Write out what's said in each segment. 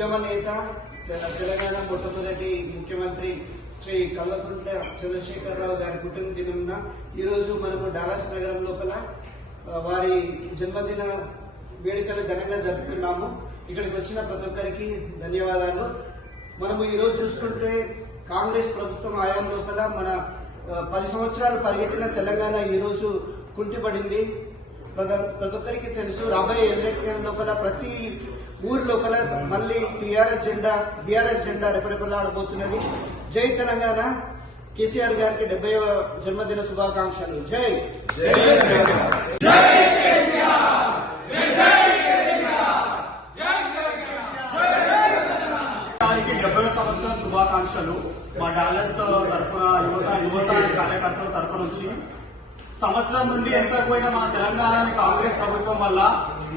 ఉద్యమ నేత, తెలంగాణ మొట్టమొదటి ముఖ్యమంత్రి శ్రీ కల్వకుంట్ల చంద్రశేఖరరావు గారి పుట్టినదిన ఈరోజు మనము డాలస్ నగరం లోపల వారి జన్మదిన వేడుకలు ఘనంగా జరుపుకున్నాము. ఇక్కడికి వచ్చిన ప్రతి ఒక్కరికి ధన్యవాదాలు. మనము ఈరోజు చూసుకుంటే కాంగ్రెస్ ప్రభుత్వం హయాం లోపల మన 10 సంవత్సరాలు పరిగెట్టిన తెలంగాణ ఈరోజు కుంటిపడింది. ప్రతి ఒక్కరికి తెలుసు, రాబోయే ఎన్నికల లోపల ప్రతి ఊరు లోపల మళ్ళీ బీఆర్ఎస్ జెండా రెపరెపలాడబోతున్నది. జై తెలంగాణ. కేసీఆర్ గారికి 70వ జన్మదిన శుభాకాంక్షలు. జై 70వ సంవత్సరం శుభాకాంక్షలు. మా డాలస్ తరఫున యువత కార్యకర్తల తరఫు నుంచి సంవత్సరం నుండి వెనకపోయిన మన తెలంగాణని కాంగ్రెస్ ప్రభుత్వం వల్ల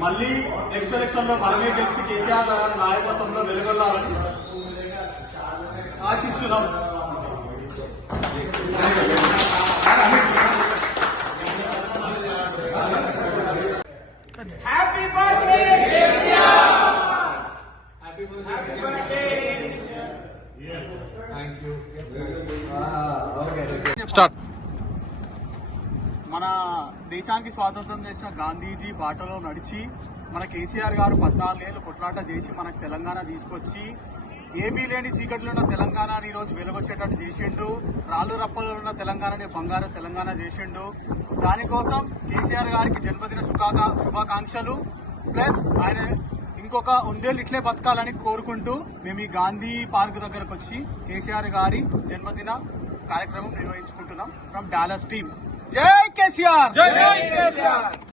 మళ్లీ నెక్స్ట్ ఎలక్షన్ లో మనమే గెలిచి కేసీఆర్ గారి నాయకత్వంలో వెలుగొల్లాలని ఆశిస్తున్నాం. Happy birthday happy birthday. Start. మన దేశానికి స్వాతంత్రం చేసిన గాంధీజీ బాటలో నడిచి మన కేసీఆర్ గారు 14 ఏళ్లు కొట్లాట చేసి మనకు తెలంగాణ తీసుకొచ్చి ఏమీ లేని చీకట్లో ఉన్న తెలంగాణని ఈరోజు వెలుగొచ్చేటట్టు చేసిండు. రాళ్ళు రప్పలో ఉన్న తెలంగాణని బంగారు తెలంగాణ చేసిండు. దానికోసం కేసీఆర్ గారికి జన్మదిన శుభాకాంక్షలు. ప్లస్ ఆయన ఇంకొక 1 ఏళ్ళు ఇట్లే బతకాలని కోరుకుంటూ మేము ఈ గాంధీ పార్క్ దగ్గరకు వచ్చి కేసీఆర్ గారి జన్మదిన కార్యక్రమం నిర్వహించుకుంటున్నాం. From Dallas team. జై కేసీఆర్.